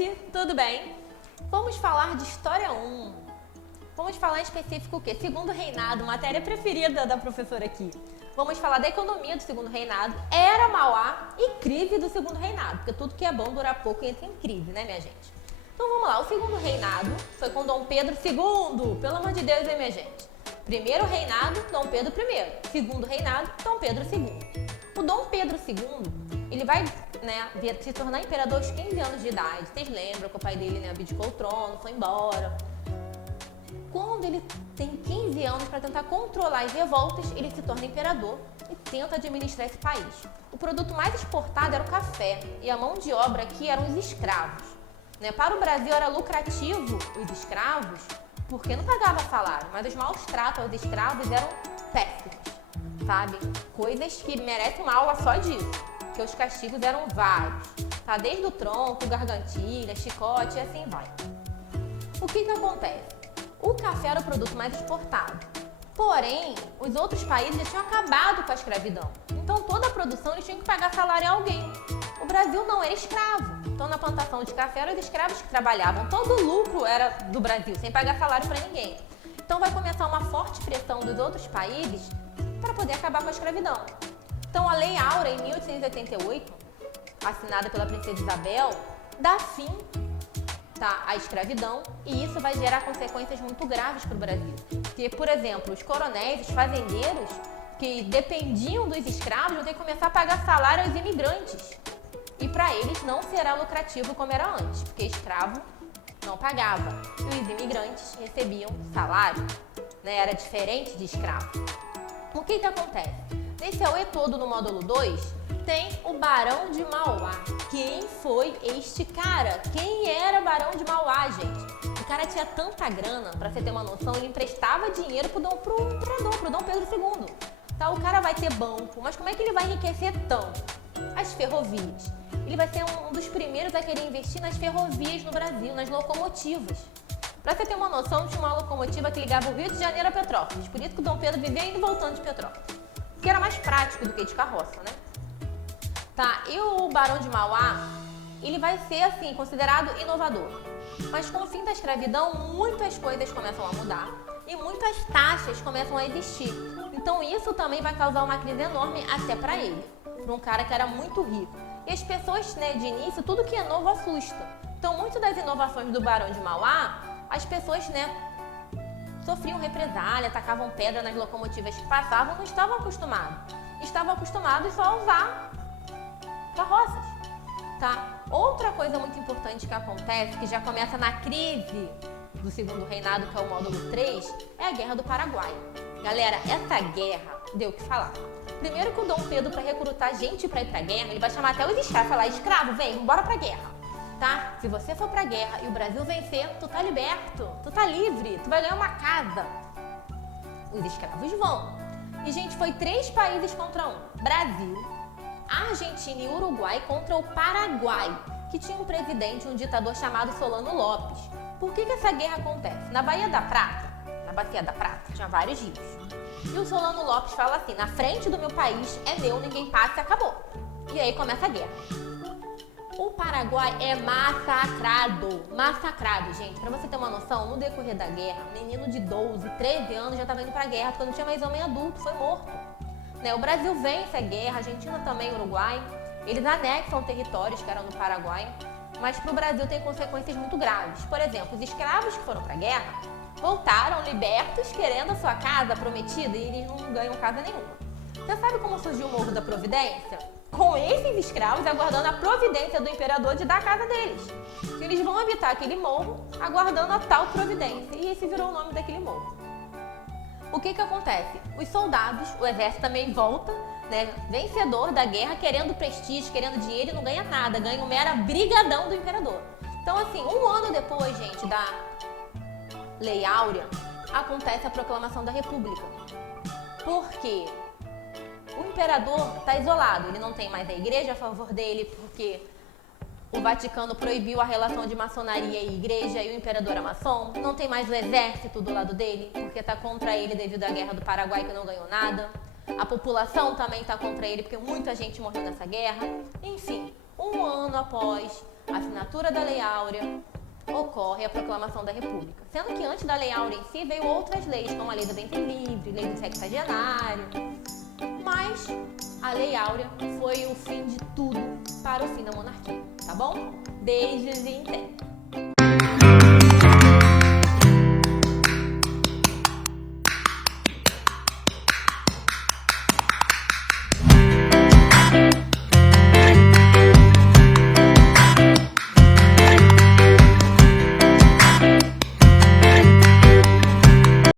gente, tudo bem? Vamos falar de História 1. Vamos falar em específico o quê? Segundo Reinado, matéria preferida da professora aqui. Vamos falar da economia do Segundo Reinado, Era Mauá e crise do Segundo Reinado, porque tudo que é bom dura pouco e entra em crise, né, minha gente? Então vamos lá, o Segundo Reinado foi com Dom Pedro II, pelo amor de Deus, hein, minha gente? Primeiro reinado, Dom Pedro I. Segundo reinado, Dom Pedro II. O Dom Pedro II, ele vai se tornar imperador aos 15 anos de idade. Vocês lembram que o pai dele abdicou o trono, foi embora. Quando ele tem 15 anos para tentar controlar as revoltas, ele se torna imperador e tenta administrar esse país. O produto mais exportado era o café e a mão de obra aqui eram os escravos. Para o Brasil era lucrativo os escravos porque não pagava salário, mas os maus tratos aos escravos eram péssimos, sabe? Coisas que merecem uma aula só disso, porque os castigos eram vários, tá? Desde o tronco, gargantilha, chicote e assim vai. O que acontece? O café era o produto mais exportado, porém, os outros países já tinham acabado com a escravidão, então toda a produção eles tinham que pagar salário a alguém. O Brasil não era escravo, então na plantação de café eram os escravos que trabalhavam, todo o lucro era do Brasil, sem pagar salário para ninguém. Então vai começar uma forte pressão dos outros países para poder acabar com a escravidão. Então a Lei Áurea, em 1888, assinada pela princesa Isabel, dá fim à escravidão e isso vai gerar consequências muito graves para o Brasil. Porque, por exemplo, os coronéis, os fazendeiros que dependiam dos escravos vão ter que começar a pagar salário aos imigrantes. E para eles não será lucrativo como era antes, porque escravo não pagava e os imigrantes recebiam salário, era diferente de escravo. O que acontece? Nesse AUE todo no módulo 2, tem o Barão de Mauá. Quem foi este cara? Quem era Barão de Mauá, gente? O cara tinha tanta grana, pra você ter uma noção, ele emprestava dinheiro pro imperador, pro Dom Pedro II. Tá, o cara vai ter banco, mas como é que ele vai enriquecer tanto? As ferrovias. Ele vai ser um dos primeiros a querer investir nas ferrovias no Brasil, nas locomotivas. Pra você ter uma noção, tinha uma locomotiva que ligava o Rio de Janeiro a Petrópolis. Por isso que o Dom Pedro vivia indo e voltando de Petrópolis. Porque era mais prático do que de carroça, né? Tá, e o Barão de Mauá, ele vai ser, assim, considerado inovador. Mas com o fim da escravidão, muitas coisas começam a mudar e muitas taxas começam a existir. Então isso também vai causar uma crise enorme até para ele, para um cara que era muito rico. E as pessoas, de início, tudo que é novo assusta. Então, muitas das inovações do Barão de Mauá, as pessoas, sofriam represália, atacavam pedra nas locomotivas que passavam, não estavam acostumados. Estavam acostumados só a usar carroças, tá? Outra coisa muito importante que acontece, que já começa na crise do Segundo Reinado, que é o módulo 3, é a Guerra do Paraguai. Galera, essa guerra deu o que falar. Primeiro que o Dom Pedro, para recrutar gente para ir pra guerra, ele vai chamar até os escravos, falar, escravo, vem, bora pra guerra, tá? Se você for pra guerra e o Brasil vencer, tu tá liberto, tu tá livre, tu vai ganhar uma casa. Os escravos vão. E, gente, foi 3 países contra 1. Brasil, Argentina e Uruguai contra o Paraguai, que tinha um presidente, um ditador chamado Solano Lopes. Por que essa guerra acontece? Na Bacia da Prata, tinha vários rios. E o Solano Lopes fala assim, na frente do meu país é meu, ninguém passa e acabou. E aí começa a guerra. O Paraguai é massacrado, gente. Pra você ter uma noção, no decorrer da guerra, um menino de 12, 13 anos já estava indo pra guerra, porque não tinha mais homem adulto, foi morto. O Brasil vence a guerra, a Argentina também, Uruguai. Eles anexam territórios que eram no Paraguai, mas pro Brasil tem consequências muito graves. Por exemplo, os escravos que foram pra guerra voltaram libertos, querendo a sua casa prometida, e eles não ganham casa nenhuma. Você sabe como surgiu o Morro da Providência? Com esses escravos aguardando a providência do imperador de dar a casa deles. E eles vão habitar aquele morro aguardando a tal providência. E esse virou o nome daquele morro. O que acontece? Os soldados, o exército também volta, vencedor da guerra, querendo prestígio, querendo dinheiro e não ganha nada. Ganha um mero brigadão do imperador. Então, assim, um ano depois, gente, da Lei Áurea, acontece a proclamação da República. Por quê? O imperador está isolado, ele não tem mais a igreja a favor dele, porque o Vaticano proibiu a relação de maçonaria e igreja e o imperador é maçom. Não tem mais o exército do lado dele, porque está contra ele devido à Guerra do Paraguai, que não ganhou nada. A população também está contra ele, porque muita gente morreu nessa guerra. Enfim, um ano após a assinatura da Lei Áurea, ocorre a proclamação da República. Sendo que antes da Lei Áurea em si veio outras leis, como a Lei do Ventre Livre, Lei do Sexagenário. Mas a Lei Áurea foi o fim de tudo para o fim da monarquia, tá bom? Beijos e até!